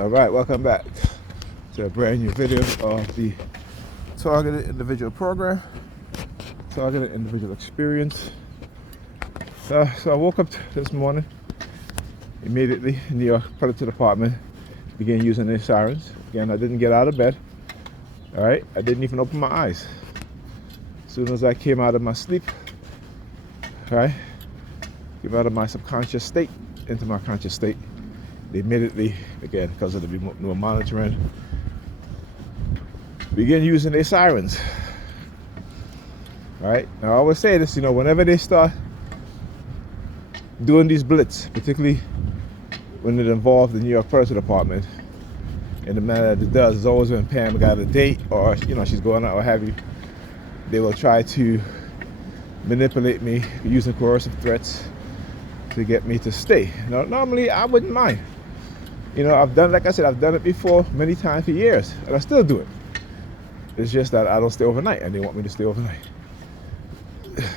Alright, welcome back to a brand new video of the Targeted Individual Program, Targeted Individual Experience. So I woke up this morning, immediately in New York Police Department, began using their sirens. Again, I didn't get out of bed, alright? I didn't even open my eyes. As soon as I came out of my sleep, right, came out of my subconscious state into my conscious state, they immediately, again, because of the remote monitoring, begin using their sirens. All right. Now I always say this, whenever they start doing these blitz, particularly when it involves the New York Police Department, in the manner that it does, it's always when Pam got a date or she's going out or have you, they will try to manipulate me using coercive threats to get me to stay. Now, normally I wouldn't mind. I've done, like I said, I've done it before many times for years, and I still do it. It's just that I don't stay overnight, and they want me to stay overnight.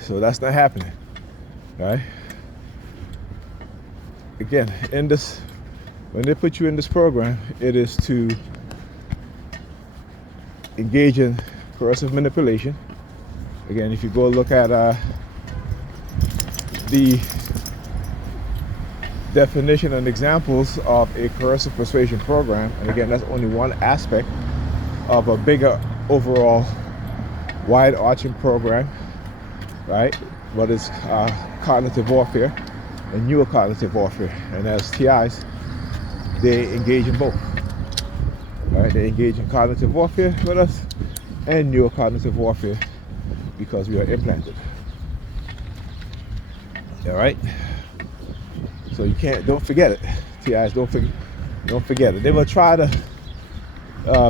So that's not happening, right? Again, when they put you in this program, it is to engage in coercive manipulation. Again, if you go look at the definition and examples of a coercive persuasion program, and again, that's only one aspect of a bigger overall wide arching program, right? What is cognitive warfare and neurocognitive warfare, and as TIs, they engage in both, right? They engage in cognitive warfare with us and neurocognitive warfare because we are implanted. All right. So don't forget it. TIs, don't forget it. They will try to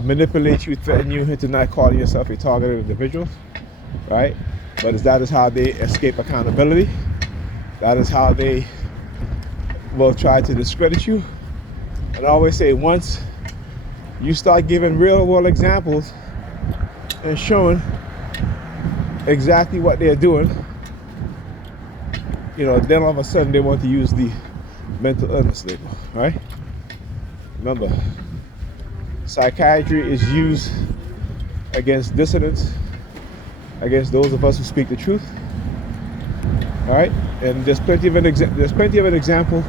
manipulate you, threaten you into not calling yourself a targeted individual, right? But that is how they escape accountability. That is how they will try to discredit you. And I always say, once you start giving real world examples and showing exactly what they're doing, then all of a sudden they want to use the mental illness label, right? Remember, psychiatry is used against dissidents, against those of us who speak the truth, all right? And there's plenty of example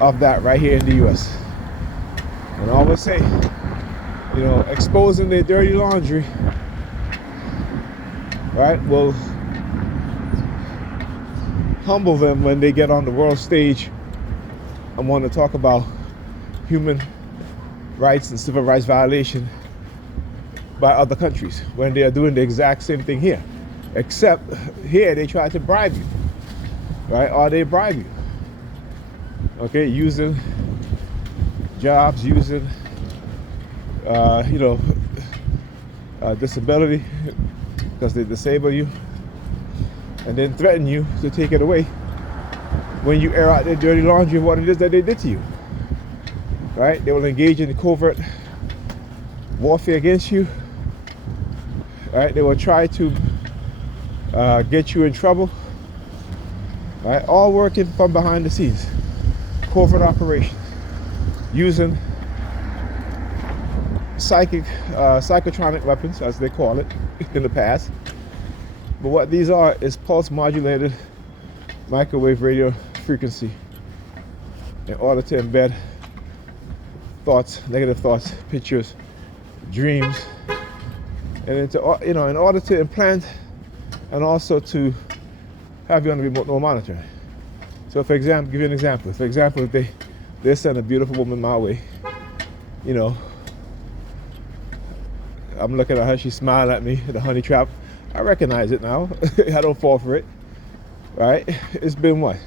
of that right here in the U.S. And I always say, exposing their dirty laundry, right, will humble them when they get on the world stage and want to talk about human rights and civil rights violation by other countries when they are doing the exact same thing here, except here they try to bribe you, right? Or they bribe you, okay, using jobs, using disability because they disable you, and then threaten you to take it away when you air out their dirty laundry of what it is that they did to you, right? They will engage in covert warfare against you, right? They will try to get you in trouble, right? All working from behind the scenes, covert operations, using psychotronic weapons, as they call it in the past. But what these are is pulse modulated microwave radio frequency in order to embed thoughts, negative thoughts, pictures, dreams, and in order to implant and also to have you on the remote monitoring. So for example, give you an example. For example, if they send a beautiful woman my way, I'm looking at her, she's smiling at me, the honey trap. I recognize it now. I don't fall for it, right? It's been what?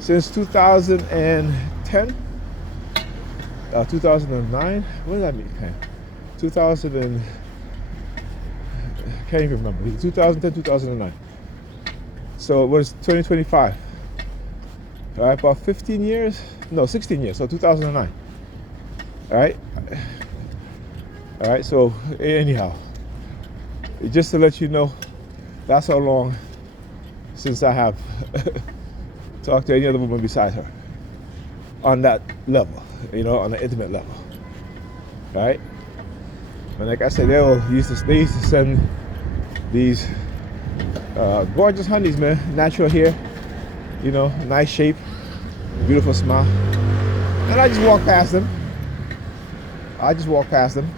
Since 2010, 2009? When did I meet Pam? 2000 and, can't even remember. 2010, 2009. So it was 2025. All right, about 15 years? No, 16 years, so 2009. All right? All right, so anyhow, just to let you know, that's how long since I have talked to any other woman besides her. on that level, on an intimate level, right? And like I said, they used to send these gorgeous honeys, man, natural hair, nice shape, beautiful smile. And I just walk past them.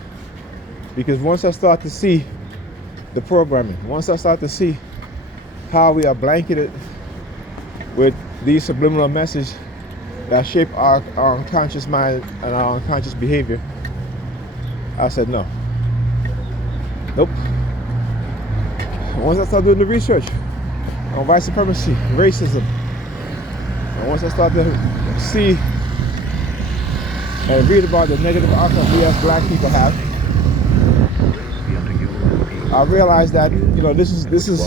Because once I start to see the programming, once I start to see how we are blanketed with these subliminal messages that shape our unconscious mind and our unconscious behavior, I said no. Nope. Once I start doing the research on white supremacy, racism, and once I start to see and read about the negative outcome we as black people have, I realized that this is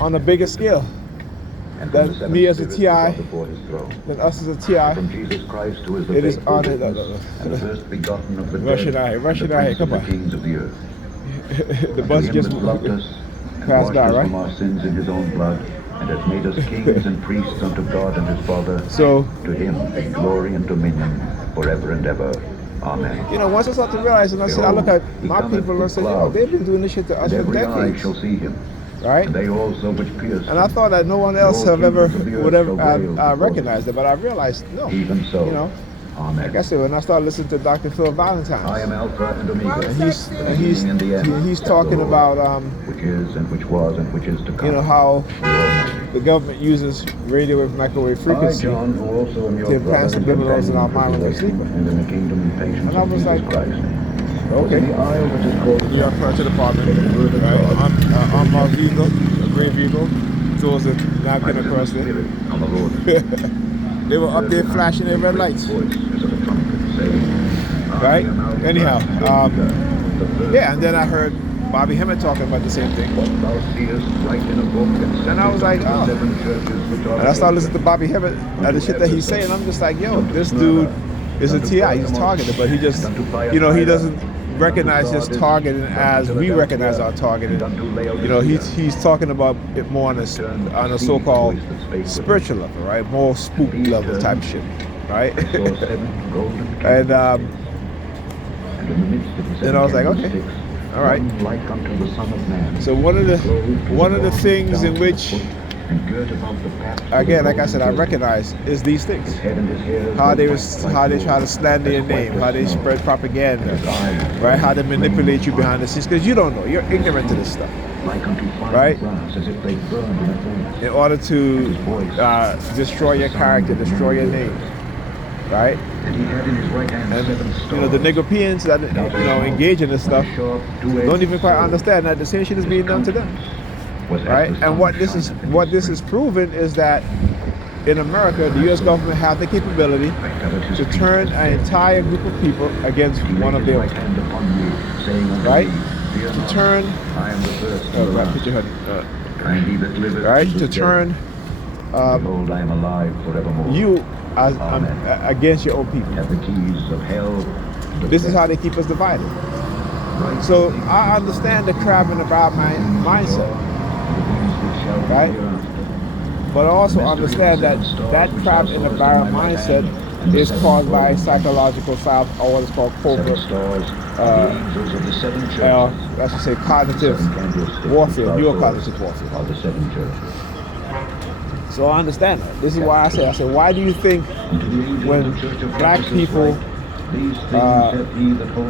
on a bigger scale than me as a TI, than us as a TI. It is on it. Russian eye, come on. The bus just passed by, right? From our sins in his own blood, and has made us kings and priests unto God and his Father. So to him be glory and dominion forever and ever. Amen. Once I start to realize, and I look at my people and I say, they've been doing this shit to us for decades. Every eye shall see him. Right? And they also which pierced. And I thought that no one else would ever recognize it, but I realized no. Even so. Amen. Like I said, when I started listening to Dr. Phil Valentine, I am Alpha and Omega, and he's talking about which is and which was and which is to come. How the government uses radio and microwave frequency to implant subliminals in our mind when we're sleeping. And I was like, okay. We are part of the department. Right? On my vehicle, a gray vehicle, towards the napkin across there. They were up there flashing their red lights. Right? Anyhow, and then I heard Bobby Hemmett talking about the same thing. And I was like, oh. And I started listening to Bobby Hemmett and the shit that he's saying. I'm just like, yo, this dude is a TI. He's targeted, but he just, he doesn't recognize his targeting as we recognize our targeting. He's talking about it more on a so-called spiritual level, right? More spook level type shit, right? And I was like, okay, all right. So one of the things in which, again, like I said, I recognize is these things. How they try to slander your name, how they spread propaganda, right? How they manipulate you behind the scenes, because you don't know. You're ignorant to this stuff, right? In order to destroy your character, destroy your name, right? And the Negropeans that engage in this stuff don't even quite understand that the same shit is being done to them. Right, and what this is proven is that in America, the U.S. government have the capability to turn an entire group of people against one of their own. Right, to turn, to turn you as against your own people. This is how they keep us divided. So I understand the crab in the barrel mindset. Right? But I also understand that crab in the barrel mindset is caused by psychological or what is called covert, I should say cognitive warfare, neurocognitive warfare. So I understand that. This is why I say, why do you think when black people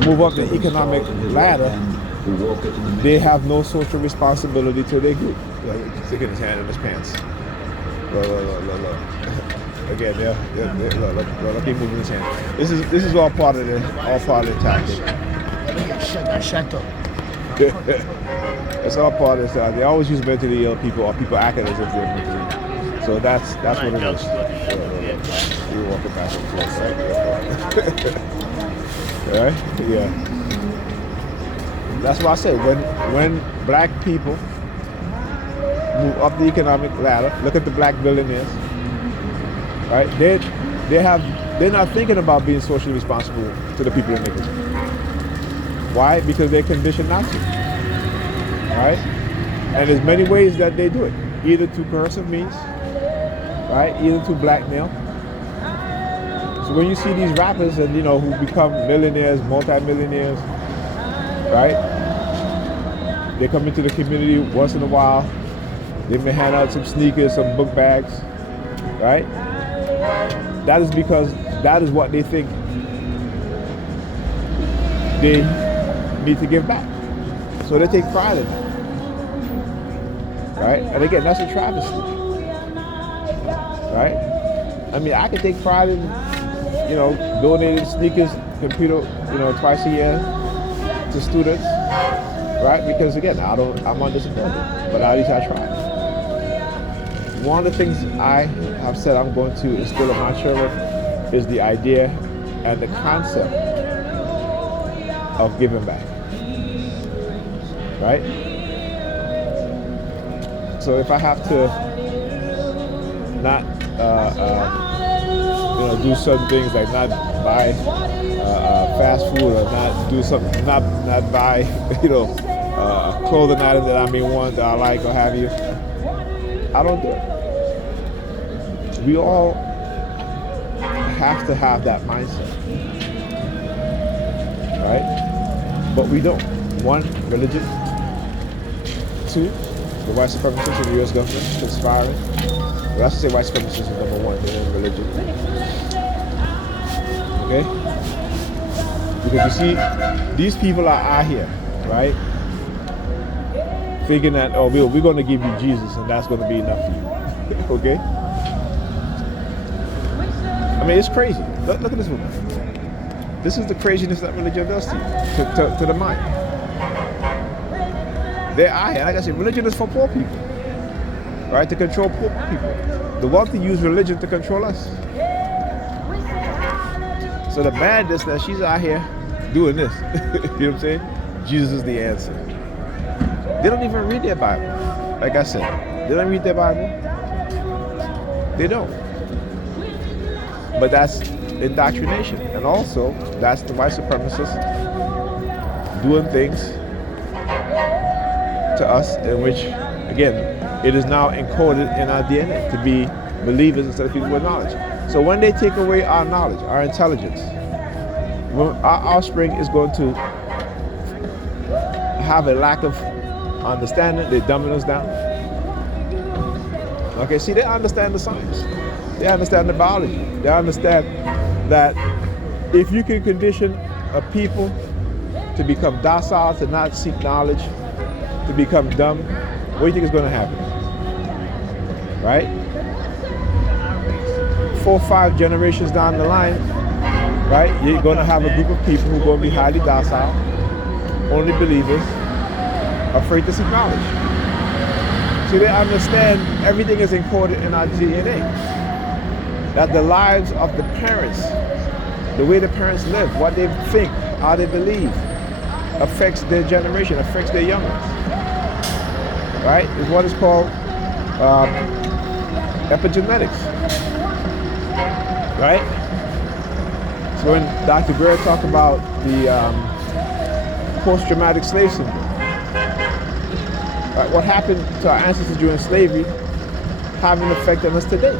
move up the economic ladder, they have no social responsibility to their group? He's sticking his hand in his pants. Look. Again, look, keep moving his hand. This is all part of the tactic. Shut up. It's all part of this. They always use mentally ill people or people acting as if they're mentally ill. So that's what it is. You're walking back and forth, right? Right? Yeah. That's why I say when black people move up the economic ladder, look at the black billionaires, right? They're not thinking about being socially responsible to the people in their group. Why? Because they're conditioned not to, right? And there's many ways that they do it, either through coercive means, right? Either through blackmail. So when you see these rappers and who become millionaires, multi-millionaires, right? They come into the community once in a while. They may hand out some sneakers, some book bags, right? That is because that is what they think they need to give back. So they take pride in that, right? And again, that's a travesty, right? I mean, I can take pride in, donating sneakers, computer, twice a year to students, right? Because again, I'm undisappointed, but at least I tried. One of the things I have said I'm going to instill in my children is the idea and the concept of giving back, right? So if I have to not, do certain things like not buy fast food or not do something, not buy, clothing items that I may want that I like or have you, I don't do it. We all have to have that mindset, right? But we don't. One, religion. Two, the white supremacists and the U.S. government conspiring. Well, I should say white supremacists is number one, then religion. Okay? Because you see, these people are out here, right? Thinking that, we're going to give you Jesus and that's going to be enough for you. Okay? I mean, it's crazy. Look at this woman. This is the craziness that religion does to you, to the mind. They're out here. Like I said, religion is for poor people, right? To control poor people. The wealthy use religion to control us. So the madness that she's out here doing this, you know what I'm saying? Jesus is the answer. They don't even read their Bible. Like I said, they don't read their Bible. They don't. But that's indoctrination. And also, that's the white supremacists doing things to us in which, again, it is now encoded in our DNA to be believers instead of people with knowledge. So when they take away our knowledge, our intelligence, our offspring is going to have a lack of understanding. They're dumbing us down. Okay, see, they understand the science. They understand the biology. They understand that if you can condition a people to become docile, to not seek knowledge, to become dumb, what do you think is going to happen? Right? 4 or 5 generations down the line, right, you're going to have a group of people who are going to be highly docile, only believers, afraid to seek knowledge. So they understand everything is encoded in our DNA. That the lives of the parents, the way the parents live, what they think, how they believe, affects their generation, affects their young ones. Right? It's what is called epigenetics. Right? So when Dr. Greer talked about the post-traumatic slave syndrome, right, what happened to our ancestors during slavery have an effect on us today.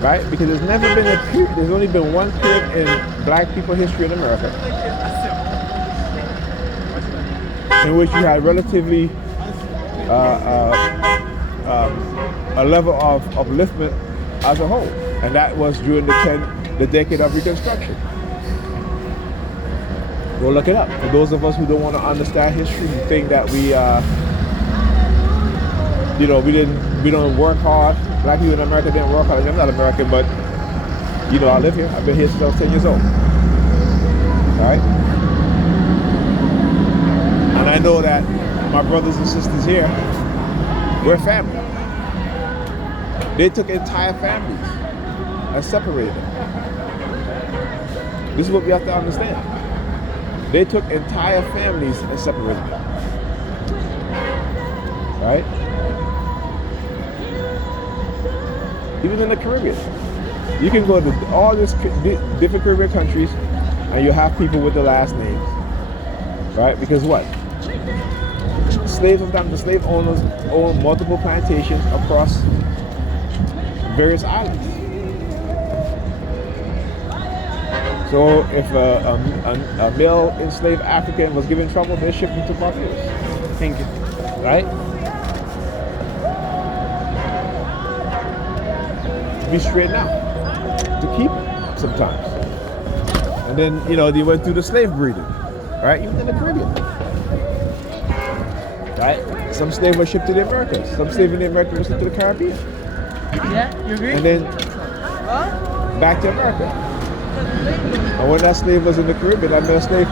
Right? Because there's never been a period, there's only been one period in black people history in America in which you had relatively a level of upliftment as a whole. And that was during the decade of Reconstruction. Go look it up. For those of us who don't want to understand history, who think that we don't work hard. Black people in America didn't work hard. I'm not American, but I live here. I've been here since I was 10 years old. Right? And I know that my brothers and sisters here, we're family. They took entire families and separated them. This is what we have to understand. They took entire families and separated them. Right? Even in the Caribbean. You can go to all these different Caribbean countries and you have people with the last names. Right? Because what? Sometimes the slave owners own multiple plantations across various islands. So if a male enslaved African was given trouble, they shipped him to Barbados. Thank you. Right? To be straight now. To keep him sometimes. And then, they went through the slave breeding. Right? Even in the Caribbean. Right? Some slaves were shipped to the Americas. Some slaves in the Americas were shipped to the Caribbean. Yeah, you agree? And then back to America. And when that slave was in the Caribbean, that male slave,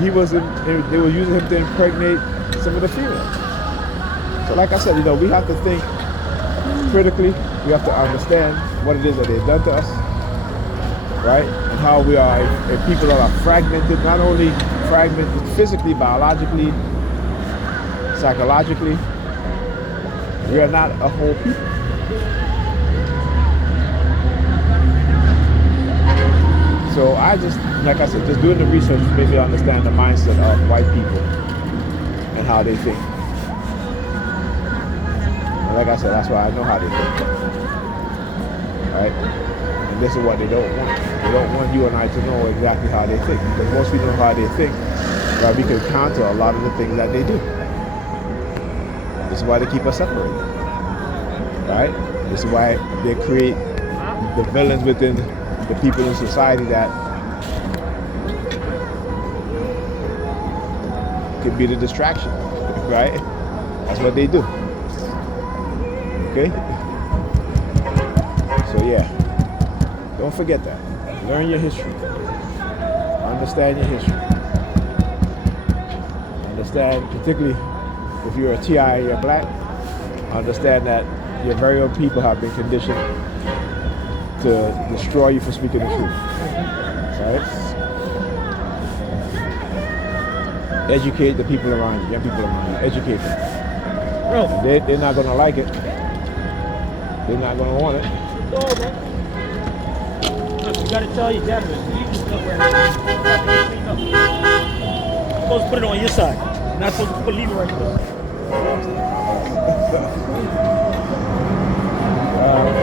they were using him to impregnate some of the females. So like I said, we have to think critically. We have to understand what it is that they've done to us, right? And how we are a people that are fragmented, not only fragmented physically, biologically, psychologically. We are not a whole people. So I just, like I said, just doing the research made me understand the mindset of white people and how they think. And like I said, that's why I know how they think. Right? And this is what they don't want. They don't want you and I to know exactly how they think. Because once we know how they think, we can counter a lot of the things that they do. This is why they keep us separated. Right? This is why they create the villains within the people in society that could be the distraction, right? That's what they do. Okay? So yeah, don't forget that. Learn your history. Understand your history. Understand, particularly if you're a TI and you're black, understand that your very own people have been conditioned to destroy you for speaking the truth. Right? Educate the people around you, young people around you. Educate them. They're not going to like it. They're not going to want it. Look, you got to tell your gentlemen, leave this stuff right now. You're supposed to put it on your side. You're not supposed to leave it right there.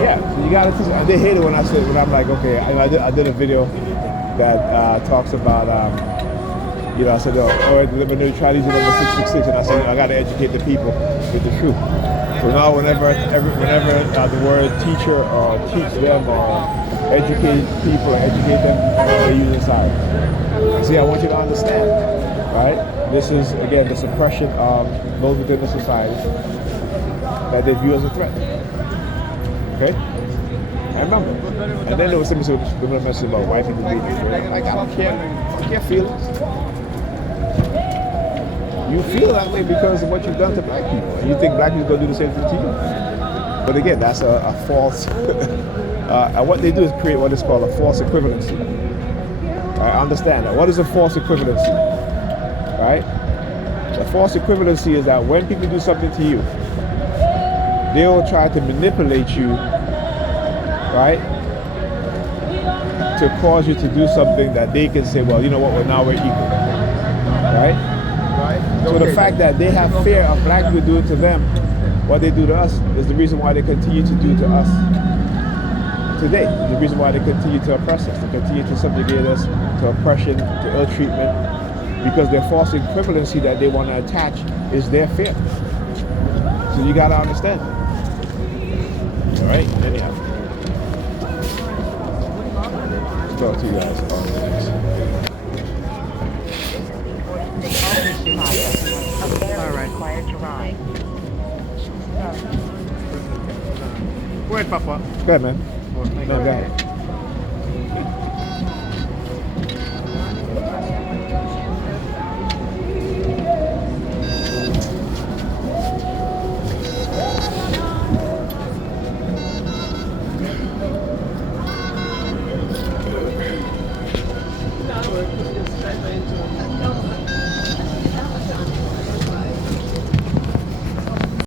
Yeah, so you gotta teach. They hate it when I'm like, okay, I did a video that talks about, I said, when try to use number 666, and I said, I gotta educate the people with the truth. So now whenever the word teacher or teach them or educate people or educate them, they use it silence. See, I want you to understand, right? This is, again, the suppression of those within the society that they view as a threat. Okay? I remember. And then there was somebody messaging about white people being afraid. Like, I don't care. I don't care feelings. You feel that way because of what you've done to black people. And you think black people are going to do the same thing to you. But again, that's a false... and what they do is create what is called a false equivalency. I understand that. What is a false equivalency? Right? The false equivalency is that when people do something to you, they'll try to manipulate you, right, to cause you to do something that they can say, well, you know what, now we're equal, right? So the fact that they have fear of black people doing to them what they do to us is the reason why they continue to do to us today. The reason why they continue to oppress us, to continue to subjugate us to oppression, to ill treatment, because their false equivalency that they want to attach is their fear. So you got to understand. All right, anyhow. Let's talk to you guys. All right. Go ahead, Papa. Go ahead, man. No, go ahead.